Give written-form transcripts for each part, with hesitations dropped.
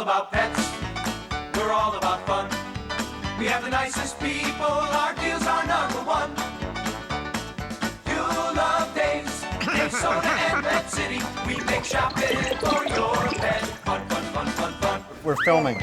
all about pets. We're all about fun. We have the nicest people. Our deals are number one. You'll love Dave's Soda and Pet City. We make shopping for your pet fun, fun, fun, fun, fun. We're filming.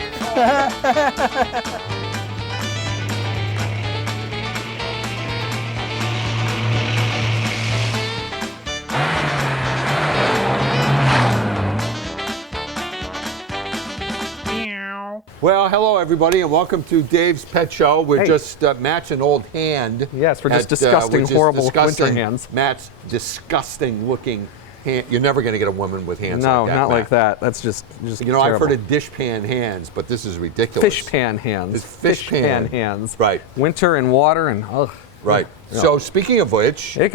Well, hello everybody, and welcome to Dave's Pet Show. We're just matching old hand. Yes, we're just disgusting, horrible winter hands. Matt's disgusting-looking hand. You're never going to get a woman with hands no, like that. No, not Matt. like that. That's just You know, terrible. I've heard of dishpan hands, but this is ridiculous. Fish pan hands. It's fish pan hands. Right. Winter and water and ugh. Right. Yeah. So speaking of which, fish.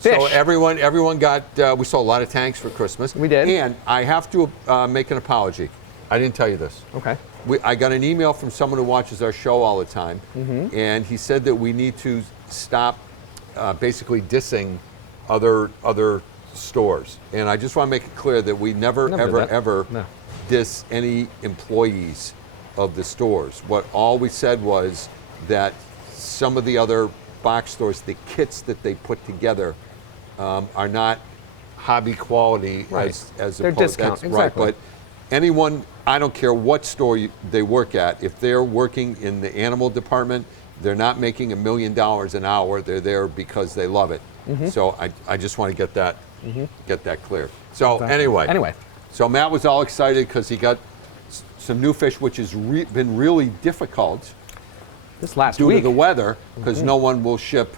So everyone got. We saw a lot of tanks for Christmas. We did. And I have to make an apology. I didn't tell you this. Okay. I got an email from someone who watches our show all the time, and he said that we need to stop basically dissing other stores. And I just want to make it clear that we never ever diss any employees of the stores. What all we said was that some of the other box stores, the kits that they put together, are not hobby quality as they're opposed. Discount. That's exactly. right, but anyone. I don't care what store they work at. If they're working in the animal department, they're not making $1 million an hour. They're there because they love it. So I just want to get that clear. So anyway, so Matt was all excited because he got some new fish, which has been really difficult this last due week to the weather because no one will ship.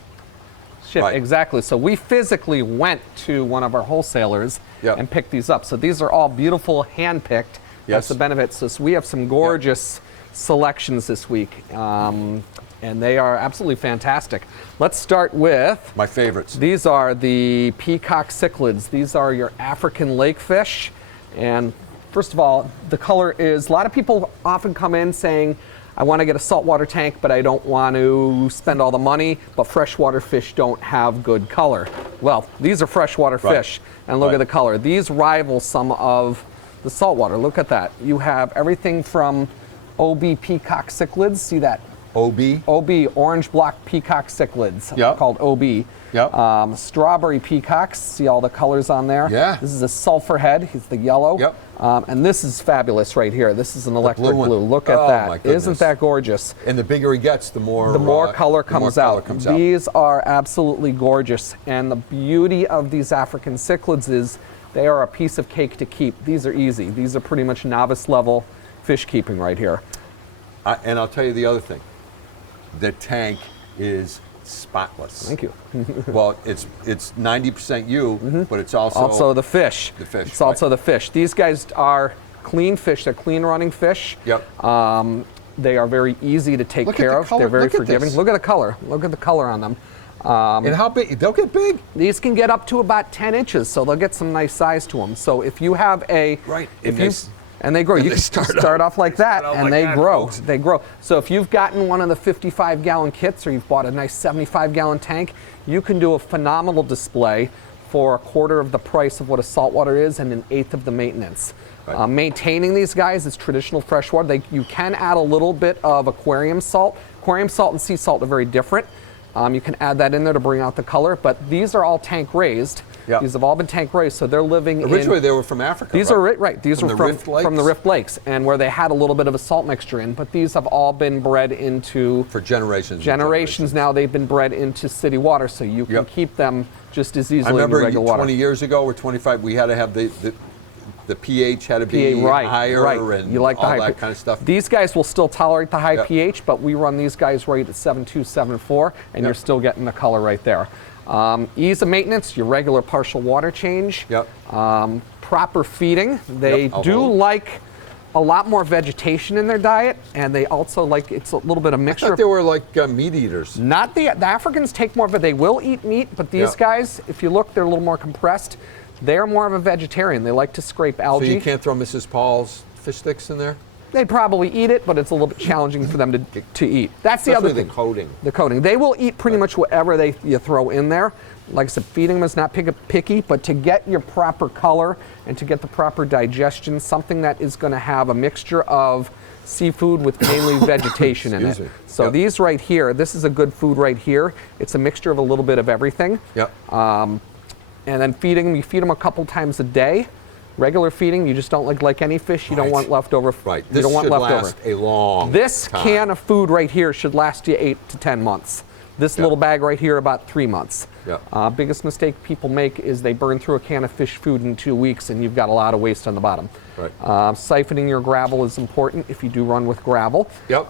Right. Exactly. So we physically went to one of our wholesalers and picked these up. So these are all beautiful, hand-picked. Yes. That's the benefit. So we have some gorgeous selections this week, and they are absolutely fantastic. Let's start with My favorites. These are the peacock cichlids. These are your African lakefish. And first of all, the color is, a lot of people often come in saying, I want to get a saltwater tank, but I don't want to spend all the money, but freshwater fish don't have good color. Well, these are freshwater fish, and look at the color. These rival some of the saltwater. Look at that. You have everything from OB peacock cichlids. See that? OB? OB, orange block peacock cichlids, called OB. Yep. Strawberry peacocks. See all the colors on there? Yeah. This is a sulfur head. It's the yellow. Yep. And this is fabulous right here. This is an electric blue one. Look at Oh, that. my goodness. Isn't that gorgeous? And the bigger he gets, the more color comes out. Comes These are absolutely gorgeous. And the beauty of these African cichlids is they are a piece of cake to keep. These are easy. These are pretty much novice level fish keeping right here. And I'll tell you the other thing. The tank is spotless. Thank you. Well, it's 90% you, but it's also the fish. The fish. It's also the fish. These guys are clean fish. They're clean running fish. Yep. They are very easy to take care of. Color. They're very Look at forgiving. this. Look at the color. Look at the color on them. And how big? They'll get big. These can get up to about 10 inches, so they'll get some nice size to them. So if you have a and they grow. You can start off like that, and they grow. Folks. They grow. So if you've gotten one of the 55-gallon kits, or you've bought a nice 75-gallon tank, you can do a phenomenal display for a quarter of the price of what a saltwater is and an eighth of the maintenance. Right. Maintaining these guys is traditional freshwater. You can add a little bit of aquarium salt. Aquarium salt and sea salt are very different. You can add that in there to bring out the color, but these are all tank raised. Yep. These have all been tank raised, so they're living Originally, they were from Africa. These are right. These from are the Rift Lakes? from the Rift Lakes, and where they had a little bit of a salt mixture in. But these have all been bred into for generations. Generations now, they've been bred into city water, so you can keep them just as easily I remember in regular water. 20 years ago or 25, we had to have the pH had to be higher and you like the all high that kind of stuff. These guys will still tolerate the high pH, but we run these guys right at 7.2, 7.4, and you're still getting the color right there. Ease of maintenance, your regular partial water change. Yep. Proper feeding. They do like a lot more vegetation in their diet, and they also like, it's a little bit of mixture. I thought they were like meat eaters. Not the Africans take more, but they will eat meat, but these guys, if you look, they're a little more compressed. They're more of a vegetarian. They like to scrape algae. So you can't throw Mrs. Paul's fish sticks in there? They'd probably eat it, but it's a little bit challenging for them to eat. That's the other Especially thing. the coating. The coating. They will eat pretty much whatever you throw in there. Like I said, feeding them is not picky, but to get your proper color and to get the proper digestion, something that is going to have a mixture of seafood with mainly vegetation in it. Excuse me. So Yep. these right here, this is a good food right here. It's a mixture of a little bit of everything. Yep. And then feeding them, you feed them a couple times a day. Regular feeding, you just don't like any fish. You don't Right. want leftover. Right. You This don't want should leftover. last a long This time. can of food right here should last you 8 to 10 months. This Yep. little bag right here about 3 months. Yep. Biggest mistake people make is they burn through a can of fish food in 2 weeks and you've got a lot of waste on the bottom. Right. Siphoning your gravel is important if you do run with gravel. Yep.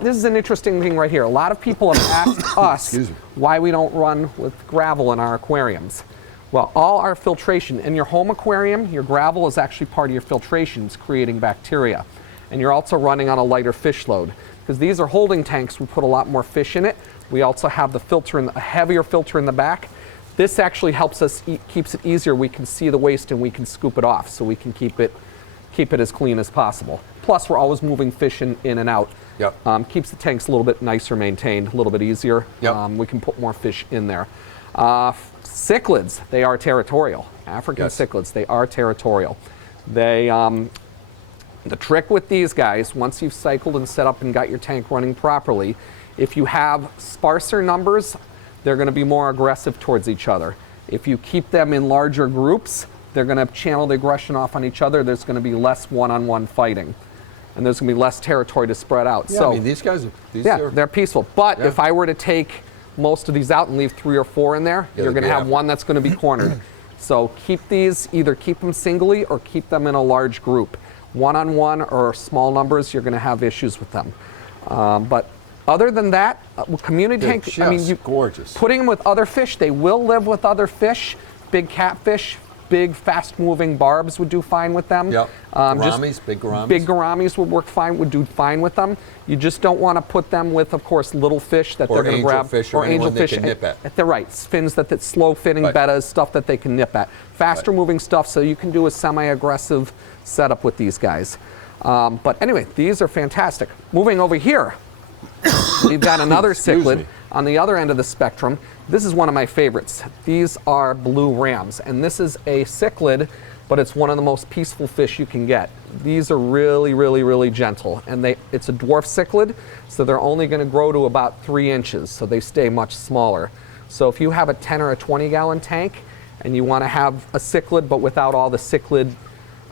This is an interesting thing right here. A lot of people have asked us Excuse me. why we don't run with gravel in our aquariums. Well, all our filtration in your home aquarium, your gravel is actually part of your filtration. It's creating bacteria. And you're also running on a lighter fish load. Because these are holding tanks, we put a lot more fish in it. We also have the filter, a heavier filter in the back. This actually helps us, keeps it easier. We can see the waste and we can scoop it off so we can keep it as clean as possible. Plus, we're always moving fish in and out. Yep. Keeps the tanks a little bit nicer maintained, a little bit easier. Yep. We can put more fish in there. Cichlids, they are territorial. African Yes. cichlids, they are territorial. They, the trick with these guys, once you've cycled and set up and got your tank running properly, if you have sparser numbers, they're going to be more aggressive towards each other. If you keep them in larger groups, they're going to channel the aggression off on each other. There's going to be less one-on-one fighting. And there's going to be less territory to spread out. Yeah, so, I mean, these guys, yeah, they're peaceful. But Yeah. if I were to take most of these out and leave 3 or 4 in there, Yeah, you're they'd going to be have after. one that's going to be cornered. So keep these, either keep them singly or keep them in a large group. One-on-one or small numbers, you're going to have issues with them. But other than that, community They're tank, I mean, just gorgeous. Putting them with other fish, they will live with other fish. Big catfish, big fast-moving barbs would do fine with them. Yep. Just Gouramis, big gouramis. Big gouramis would work fine, would do fine with them. You just don't want to put them with, of course, little fish that Or they're going to grab. angelfish or anyone they can nip at. They're right. Fins that slow fitting Right. bettas, stuff that they can nip at. Faster moving stuff, so you can do a semi-aggressive setup with these guys. But anyway, these are fantastic. Moving over here, we've got another Excuse cichlid me. on the other end of the spectrum. This is one of my favorites. These are blue rams, and this is a cichlid, but it's one of the most peaceful fish you can get. These are really, really, really gentle, and it's a dwarf cichlid, so they're only going to grow to about 3 inches, so they stay much smaller. So if you have a 10 or a 20-gallon tank, and you want to have a cichlid, but without all the cichlid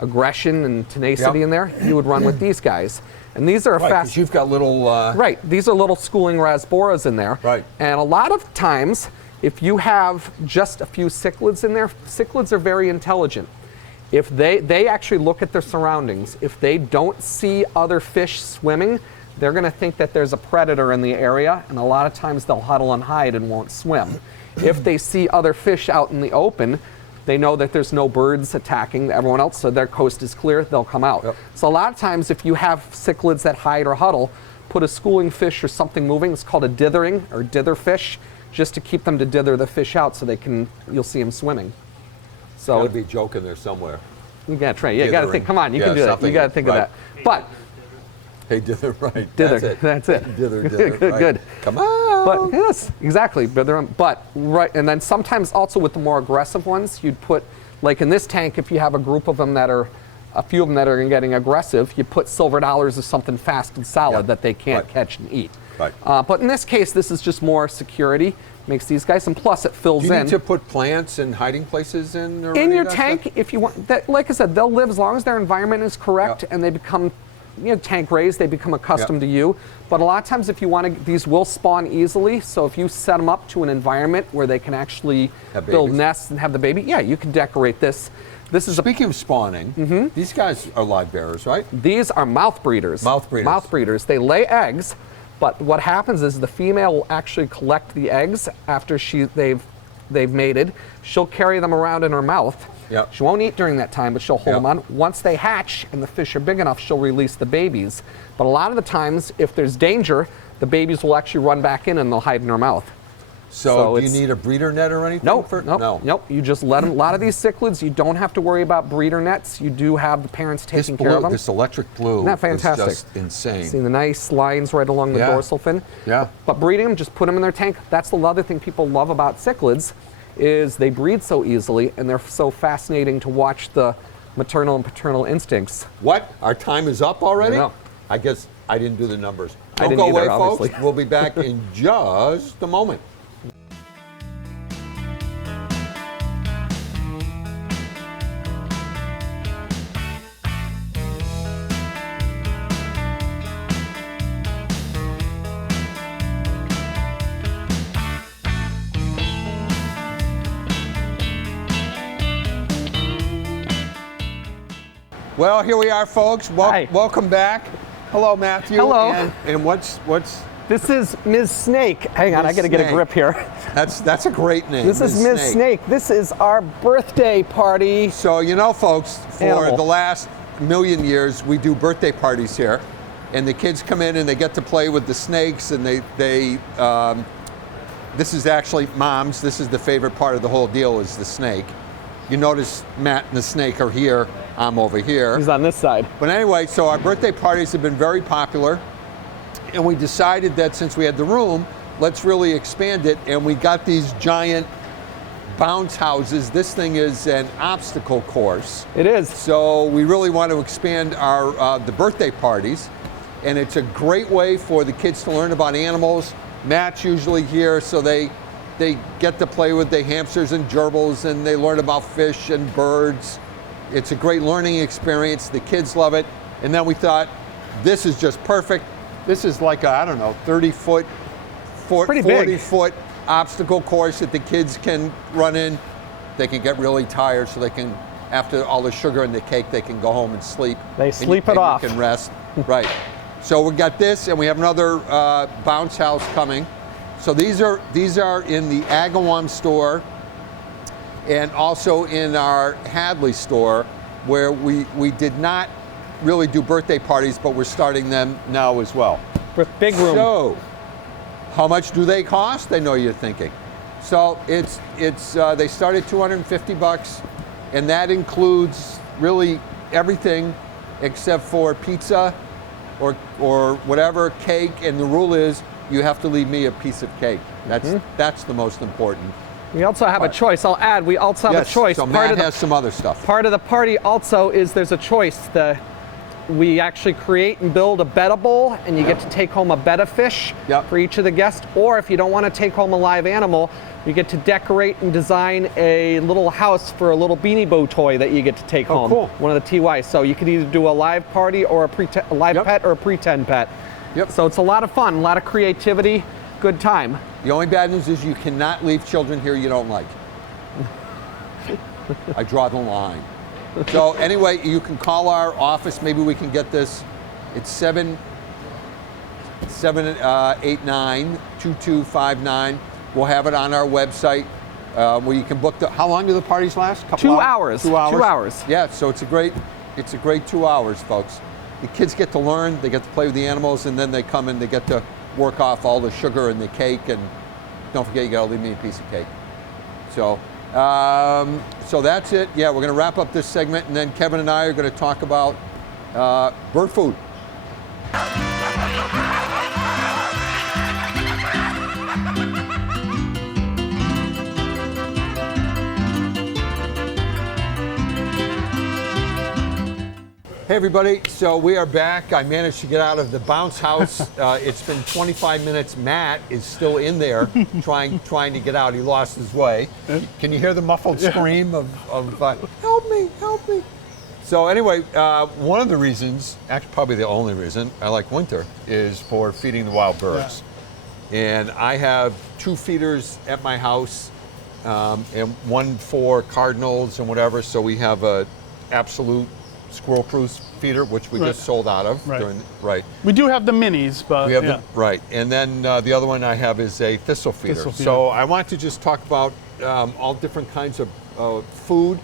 aggression and tenacity Yep. in there, you would run with these guys. And these are Right, 'cause fast. you've got little. Right, these are little schooling rasboras in there. Right. And a lot of times, if you have just a few cichlids in there, cichlids are very intelligent. If they actually look at their surroundings, if they don't see other fish swimming, they're going to think that there's a predator in the area, and a lot of times they'll huddle and hide and won't swim. If they see other fish out in the open, they know that there's no birds attacking everyone else, so their coast is clear, they'll come out. Yep. So a lot of times if you have cichlids that hide or huddle, put a schooling fish or something moving, it's called a dithering or dither fish, just to keep them to dither the fish out so you'll see them swimming. So Got to be joking there somewhere. you gotta try. Yeah, you gotta think. Dithering. Come on, you Yeah, can do that. You something, gotta think right. of that. But Hey, dither, right. dither, that's it. Dither, Good, right. good. Come on. But yes, exactly. But right, and then sometimes also with the more aggressive ones, you'd put, like in this tank, if you have a group of them a few of them that are getting aggressive, you put silver dollars or something fast and solid Yeah. that they can't Right. catch and eat. Right. But in this case, this is just more security. Makes these guys, and plus it fills Do you in. need to put plants and hiding places in? Or In any your of that tank, stuff? if you want, that, like I said, they'll live as long as their environment is correct Yeah. and they become, tank raised, they become accustomed to you. But a lot of times, if you want to, these will spawn easily. So if you set them up to an environment where they can actually Have build babies? nests and have the baby, yeah, you can decorate this. This is Speaking of spawning, these guys are live bearers, right? These are mouth breeders. Mouth breeders. Mouth breeders. They lay eggs, but what happens is the female will actually collect the eggs after they've mated. She'll carry them around in her mouth. Yep. She won't eat during that time, but she'll hold Yep. them on. Once they hatch and the fish are big enough, she'll release the babies. But a lot of the times, if there's danger, the babies will actually run back in and they'll hide in her mouth. So do you it's- need a breeder net or anything? Nope, No. nope. You just let them. A lot of these cichlids, you don't have to worry about breeder nets. You do have the parents This taking care of blue, them. this electric blue Isn't that fantastic? is just insane. See the nice lines right along the Yeah. dorsal fin. Yeah. But breeding them, just put them in their tank. That's the other thing people love about cichlids, is they breed so easily and they're so fascinating to watch the maternal and paternal instincts. What? Our time is up already? I know. I guess I didn't do the numbers. I Don't didn't go either, away, obviously. folks. We'll be back in just a moment. Well, here we are, folks. Hi. Welcome back. Hello, Matthew. Hello. And what's This is Ms. Snake. Hang on, Ms. I got to get a Snake. grip here. that's a great name. This is Ms. Snake. This is our birthday party. So you know, folks, for Animal. the last million years, we do birthday parties here, and the kids come in and they get to play with the snakes, and this is actually Mom's. This is the favorite part of the whole deal, is the snake. You notice Matt and the snake are here. I'm over here. He's on this side. But anyway, so our birthday parties have been very popular, and we decided that since we had the room, let's really expand it, and we got these giant bounce houses. This thing is an obstacle course. It is. So we really want to expand our the birthday parties, and it's a great way for the kids to learn about animals. Matt's usually here, so they get to play with the hamsters and gerbils, and they learn about fish and birds. It's a great learning experience. The kids love it. And then we thought, this is just perfect. This is like a, I don't know, 30-foot, pretty big. 40-foot obstacle course that the kids can run in. They can get really tired, so they can, after all the sugar and the cake, they can go home and sleep. They And sleep you- it and off. You can rest. Right. So we got this, and we have another bounce house coming. So these are in the Agawam store, and also in our Hadley store, where we did not really do birthday parties, but we're starting them now as well. Big room. So, how much do they cost? I know you're thinking. So it's they start at $250, and that includes really everything except for pizza or whatever, cake. And the rule is you have to leave me a piece of cake. That's the most important. We also have a choice. I'll add, we also have Yes, a choice. so Matt has some other stuff. Part of the party also is there's a choice. We actually create and build a betta bowl, and you get to take home a betta fish Yep. for each of the guests. Or if you don't want to take home a live animal, you get to decorate and design a little house for a little Beanie Boo toy that you get to take home. cool. One of the TYs. So you could either do a live party or a live Yep. pet or a pretend pet. Yep. So it's a lot of fun, a lot of creativity, good time. The only bad news is you cannot leave children here you don't like. I draw the line. So anyway, you can call our office. Maybe we can get this. It's 789-2259. We'll have it on our website where you can book the. How long do the parties last? 2 hours. 2 hours. 2 hours. Yeah. So it's a great 2 hours, folks. The kids get to learn. They get to play with the animals, and then they come and they get to work off all the sugar and the cake. And don't forget, you gotta leave me a piece of cake. So. So that's it. Yeah, we're going to wrap up this segment, and then Kevin and I are going to talk about bird food. Hey everybody, so we are back. I managed to get out of the bounce house. It's been 25 minutes. Matt is still in there trying to get out. He lost his way. Can you hear the muffled scream of help me, help me? So anyway, one of the reasons, actually probably the only reason I like winter is for feeding the wild birds. Yeah. And I have 2 feeders at my house and one for cardinals and whatever. So we have a absolute Squirrel Cruise feeder, which we just sold out of. Right. We do have the minis, but we have and then the other one I have is a thistle feeder. So I want to just talk about all different kinds of food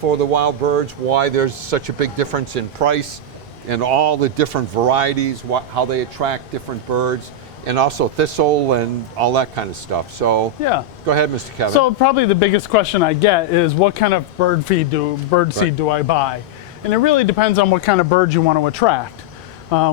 for the wild birds, why there's such a big difference in price, and all the different varieties, how they attract different birds. and also thistle and all that kind of stuff. So Yeah. go ahead, Mr. Kevin. So probably the biggest question I get is what kind of bird seed do I buy? And it really depends on what kind of bird you want to attract.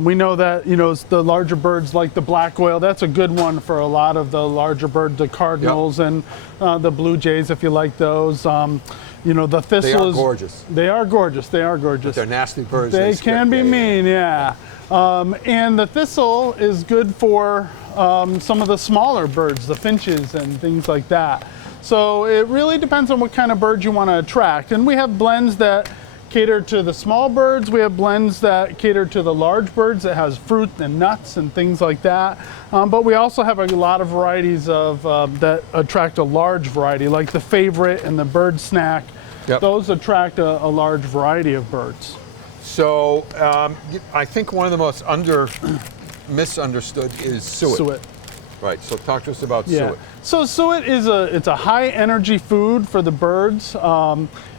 We know that the larger birds like the black whale. That's a good one for a lot of the larger birds, the cardinals and the blue jays, if you like those. The thistle they are is gorgeous. They are gorgeous. They are gorgeous. But they're nasty birds. They can be mean, yeah. And the thistle is good for some of the smaller birds, the finches and things like that. So it really depends on what kind of bird you want to attract. And we have blends that cater to the small birds. We have blends that cater to the large birds that has fruit and nuts and things like that. But we also have a lot of varieties of that attract a large variety, like the favorite and the bird snack. Yep. Those attract a large variety of birds. So I think one of the most misunderstood is suet. Suet. Right. So talk to us about Yeah. suet. So suet is a high energy food for the birds.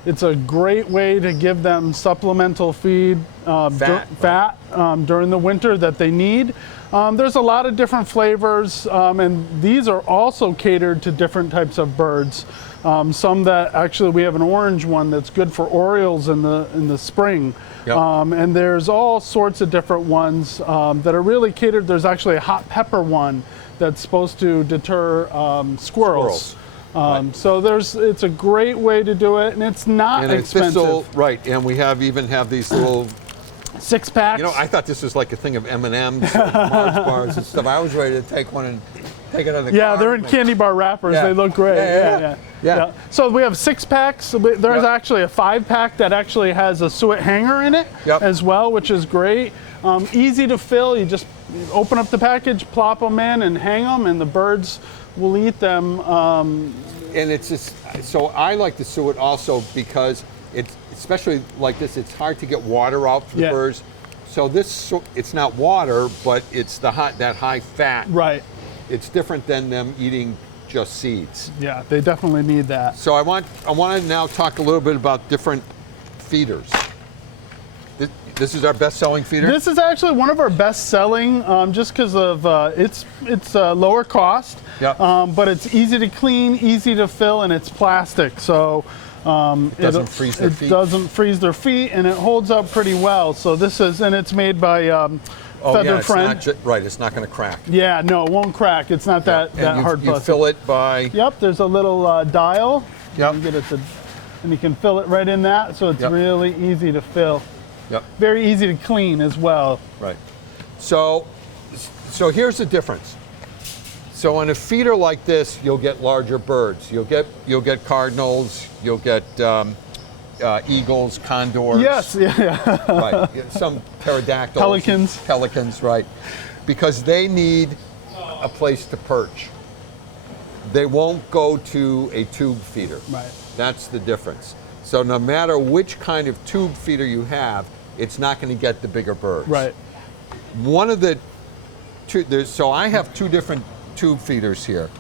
It's a great way to give them supplemental feed, fat during the winter that they need. There's a lot of different flavors, and these are also catered to different types of birds. Some that actually we have an orange one that's good for orioles in the spring. Yep. And there's all sorts of different ones that are really catered. There's actually a hot pepper one that's supposed to deter squirrels. Right. So it's a great way to do it, and it's not expensive. Thistle, right, and we even have these little 6-packs. I thought this was like a thing of M&Ms, and Mars bars and stuff. I was ready to take one and take it on the car. Yeah, they're in candy bar wrappers. Yeah. They look great. Yeah. So we have 6-packs. There's actually a 5-pack that actually has a suet hanger in it as well, which is great. Easy to fill. You just open up the package, plop them in, and hang them, and the birds will eat them. And it's just, so I like the suet also because it's, especially like this, it's hard to get water out for the birds. So it's not water, but it's that high fat. Right. It's different than them eating just seeds. Yeah, they definitely need that. So I want to now talk a little bit about different feeders. This is our best-selling feeder? This is actually one of our best-selling, just because of it's lower cost, but it's easy to clean, easy to fill, and it's plastic. So it doesn't freeze their feet. It doesn't freeze their feet, and it holds up pretty well. So this is, and it's made by Feather Friend. Right, it's not going to crack. Yeah, no, it won't crack. It's not that hard. You fill it by. Yep, there's a little dial. Yep. You get it and you can fill it right in that, so it's really easy to fill. Yep. Very easy to clean as well. Right. So here's the difference. So in a feeder like this, you'll get larger birds. You'll get cardinals. You'll get eagles, condors. Yes. Yeah. Right. Some pterodactyls. Pelicans. Right. Because they need a place to perch. They won't go to a tube feeder. Right. That's the difference. So no matter which kind of tube feeder you have, it's not going to get the bigger birds. Right. One of the so I have two different tube feeders here.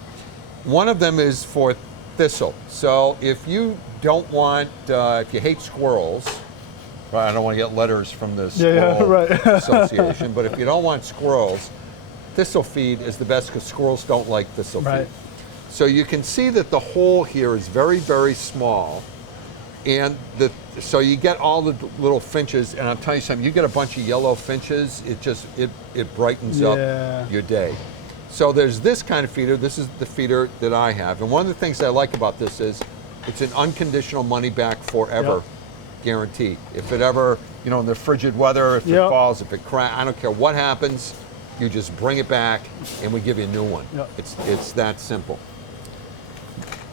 One of them is for thistle. So if you don't want, if you hate squirrels, right, I don't want to get letters from the Squirrel Association, but if you don't want squirrels, thistle feed is the best because squirrels don't like thistle feed. So you can see that the hole here is very, very small. And so you get all the little finches, and I'll tell you something, you get a bunch of yellow finches, it brightens up your day. So there's this kind of feeder. This is the feeder that I have. And one of the things I like about this is it's an unconditional money back forever guarantee. If it ever, in the frigid weather, if it falls, if it cracks, I don't care what happens, you just bring it back and we give you a new one. It's that simple.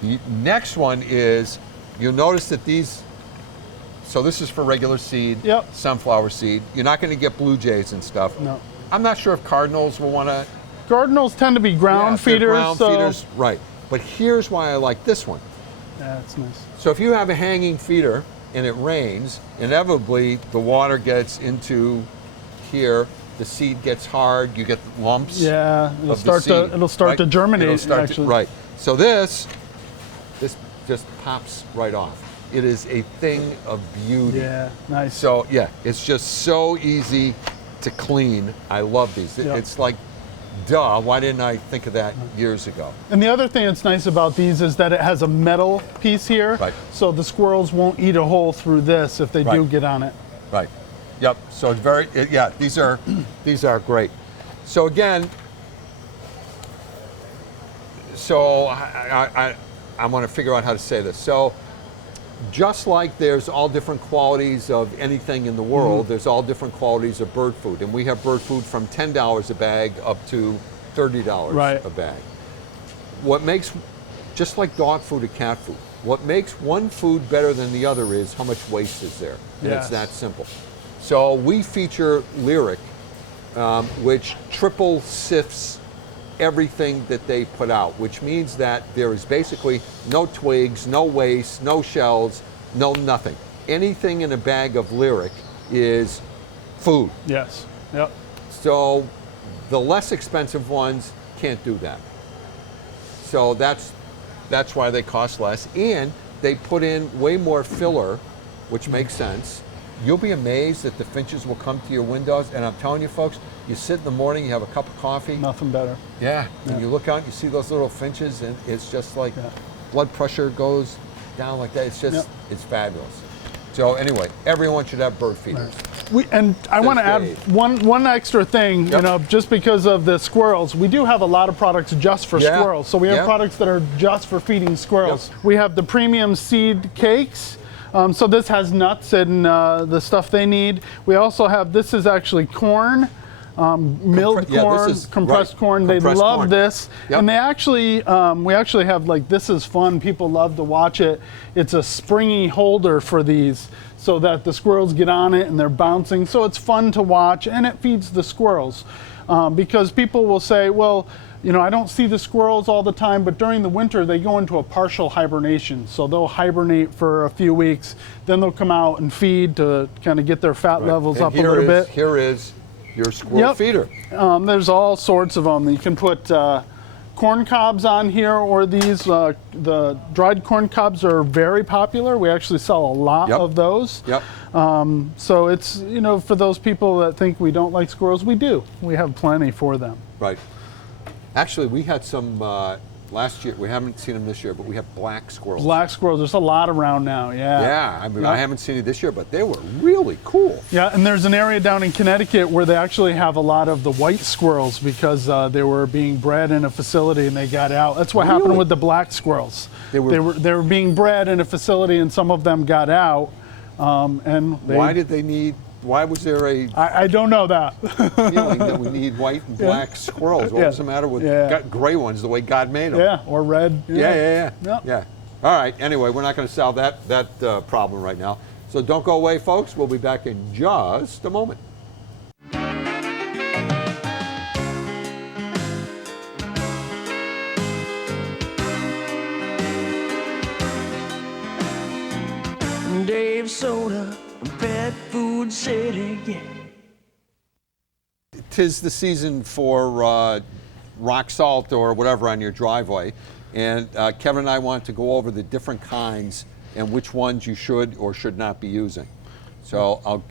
The next one is, you'll notice that so this is for regular seed, sunflower seed. You're not going to get blue jays and stuff. No. I'm not sure if cardinals will want to. Cardinals tend to be ground feeders. Ground feeders, right. But here's why I like this one. That's nice. So if you have a hanging feeder and it rains, inevitably the water gets into here, the seed gets hard, you get lumps. Yeah, it'll start to germinate. Right. So this just pops right off. It is a thing of beauty. Yeah, nice. So it's just so easy to clean. I love these. It's like duh, why didn't I think of that years ago? And the other thing that's nice about these is that it has a metal piece here, Right. so the squirrels won't eat a hole through this if they do Right. get on it. Right. Yep. So it's yeah, these are great. So again, so I want to figure out how to say this. So just like there's all different qualities of anything in the world, there's all different qualities of bird food. And we have bird food from $10 a bag up to $30 Right. a bag. What makes, just like dog food or cat food, what makes one food better than the other is how much waste is there. And Yes. it's that simple. So we feature Lyric, which triple sifts everything that they put out, which means that there is basically no twigs, no waste, no shells, no nothing. Anything in a bag of Lyric is food. Yes. Yep. So the less expensive ones can't do that. So that's why they cost less, and they put in way more filler, which makes sense. You'll be amazed that the finches will come to your windows, and I'm telling you folks, you sit in the morning, you have a cup of coffee. Nothing better. Yeah, and you look out, you see those little finches, and it's just like blood pressure goes down like that. It's just, it's fabulous. So anyway, everyone should have bird feeders. I want to add Dave. one extra thing, Yep. you know, just because of the squirrels. We do have a lot of products just for Yeah. squirrels. So we have Yeah. products that are just for feeding squirrels. Yep. We have the premium seed cakes. So this has nuts and the stuff they need. We also have, this is actually corn. Milled yeah, this corn, is- compressed right, corn. They compressed love corn. this, Yep. and they actually, we actually have like, this is fun. People love to watch it. It's a springy holder for these, so that the squirrels get on it and they're bouncing. So it's fun to watch, and it feeds the squirrels, because people will say, well, you know, I don't see the squirrels all the time, but during the winter they go into a partial hibernation. So they'll hibernate for a few weeks, then they'll come out and feed to kind of get their fat levels And up a little bit. Here is your squirrel feeder. There's all sorts of them. You can put corn cobs on here, or these. The dried corn cobs are very popular. We actually sell a lot Yep. of those. Yep. So it's, you know, for those people that think we don't like squirrels, we do. We have plenty for them. Right. Actually, we had some last year. We haven't seen them this year, but we have black squirrels. Black squirrels, there's a lot around now, yeah. Yeah, I mean, Yep. I haven't seen it this year, but they were really cool. Yeah, and there's an area down in Connecticut where they actually have a lot of the white squirrels because they were being bred in a facility and they got out. That's what happened Really? with the black squirrels. They were being bred in a facility and some of them got out. And they, Why was there a I don't know that. feeling that we need white and black squirrels? What Yeah. was the matter with Yeah. gray ones, the way God made them? Yeah, or red. Yeah. Yep. All right, anyway, we're not going to solve that problem right now. So don't go away, folks. We'll be back in just a moment. Dave Soda, Pet Food City, yeah. Tis the season for rock salt or whatever on your driveway, and Kevin and I want to go over the different kinds and which ones you should or should not be using. So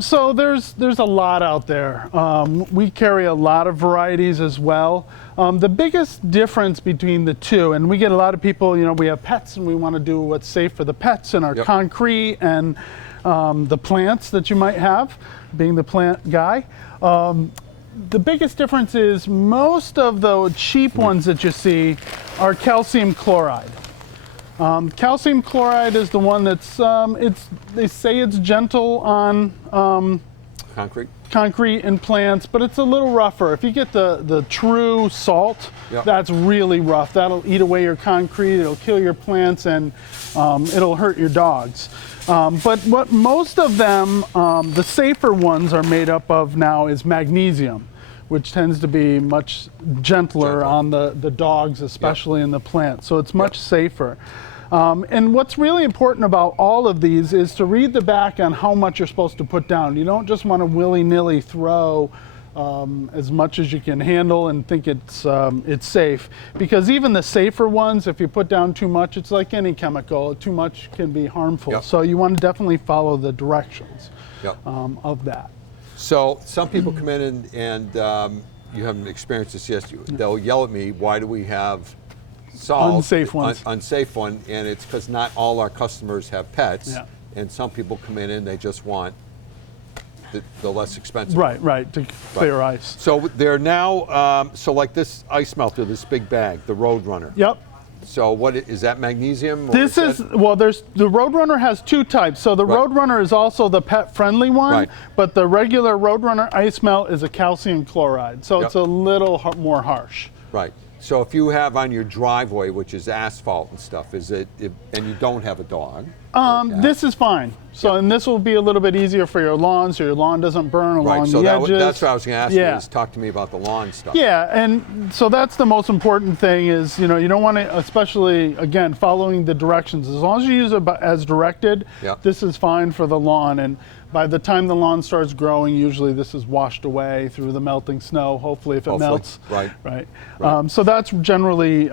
So there's a lot out there. We carry a lot of varieties as well. The biggest difference between the two, and we get a lot of people, you know, we have pets and we want to do what's safe for the pets and our Yep. concrete and the plants that you might have, being the plant guy. The biggest difference is most of the cheap ones that you see are calcium chloride. Calcium chloride is the one that's, they say it's gentle on concrete. and plants, but it's a little rougher. If you get the true salt, Yep. that's really rough. That'll eat away your concrete, it'll kill your plants, and it'll hurt your dogs. But what most of them, the safer ones are made up of now is magnesium, which tends to be much gentler on the dogs, especially in the plants. So it's much safer. And what's really important about all of these is to read the back on how much you're supposed to put down. You don't just want to willy-nilly throw as much as you can handle and think it's safe. Because even the safer ones, if you put down too much, it's like any chemical. Too much can be harmful. Yep. So you want to definitely follow the directions Yep. of that. So some people come in and you haven't experienced this yet. They'll yell at me, why do we have salt? Unsafe ones. Unsafe one, and it's because not all our customers have pets. Yeah. And some people come in and they just want the less expensive. Right, to clear ice. So they're now, so like this ice melter, this big bag, the Roadrunner. Yep. So what is that, magnesium? Or This is, well, the Roadrunner has two types. So the Right. Roadrunner is also the pet-friendly one, Right. but the regular Roadrunner ice melt is a calcium chloride. So Yep. it's a little more harsh. Right. So if you have on your driveway, which is asphalt and stuff, and you don't have a dog? This is fine. So, Yep. and this will be a little bit easier for your lawn, so your lawn doesn't burn along Right, so the edges. that's what I was going to ask Yeah. you, is talk to me about the lawn stuff. Yeah, and so that's the most important thing is, you don't want to, especially, again, following the directions. As long as you use it as directed, Yep. this is fine for the lawn. And by the time the lawn starts growing, usually this is washed away through the melting snow, hopefully if it Hopefully, melts. right. Right. So that's generally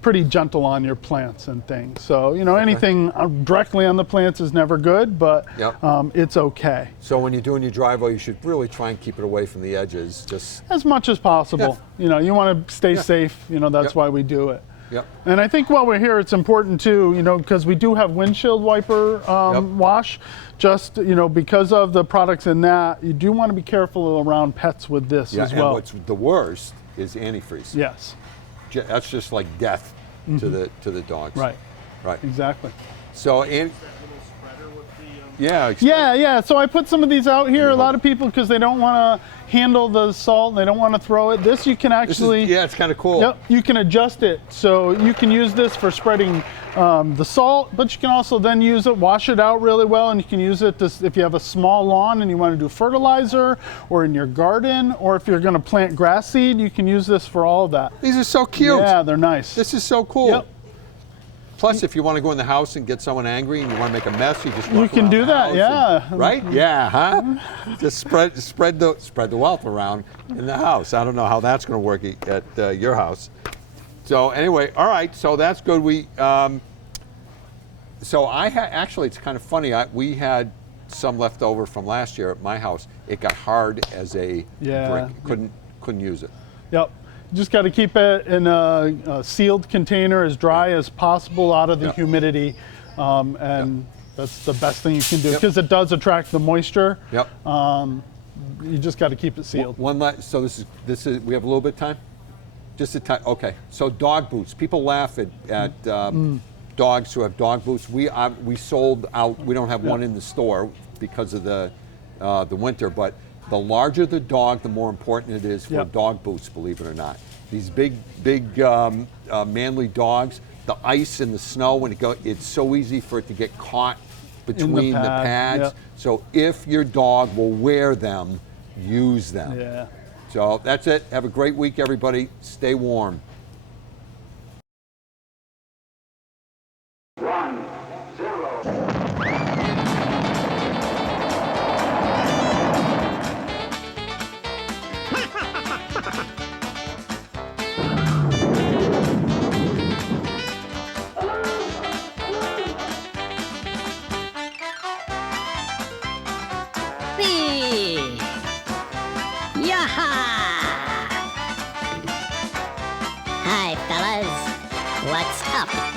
pretty gentle on your plants and things. So, anything directly on the plants is never good, but Yep. it's okay. So when you're doing your driveway, you should really try and keep it away from the edges. Just As much as possible. You want to stay safe, that's Yep. why we do it. Yep. And I think while we're here, it's important too, because we do have windshield wiper Yep. wash. Just, because of the products in that, you do want to be careful around pets with this Yeah, as and well. what's the worst is antifreeze. Yes, That's just like death to the dogs. right, Right. exactly. So yeah. Yeah. So I put some of these out here. A lot of people, because they don't want to handle the salt, and they don't want to throw it. This you can actually. Yeah, it's kind of cool. Yep, you can adjust it. So you can use this for spreading the salt, but you can also then use it, wash it out really well, and you can use it to, if you have a small lawn and you want to do fertilizer, or in your garden, or if you're going to plant grass seed, you can use this for all of that. These are so cute. Yeah, they're nice. This is so cool. Yep. Plus, if you want to go in the house and get someone angry and you want to make a mess, you just walk You can around do the that, house yeah. right? Yeah, huh? Just spread the wealth around in the house. I don't know how that's going to work at your house. So anyway, all right. So that's good. So actually, it's kind of funny. We had some left over from last year at my house. It got hard as a Yeah. brick. Couldn't use it. Yep. Just got to keep it in a sealed container, as dry as possible, out of the Yep. humidity, and that's the best thing you can do, Yep. because it does attract the moisture. Yep. You just got to keep it sealed. One last. So this is. We have a little bit of time. Just a time. Okay. So dog boots. People laugh at dogs who have dog boots. We sold out. We don't have one in the store because of the winter. But the larger the dog, the more important it is for Yep. dog boots. Believe it or not. These big manly dogs. The ice and the snow when it's so easy for it to get caught between the pad, pads. yep. So if your dog will wear them, use them. Yeah. So that's it. Have a great week, everybody. Stay warm. 1-0. Hey! Yaha! Hi, fellas. What's up?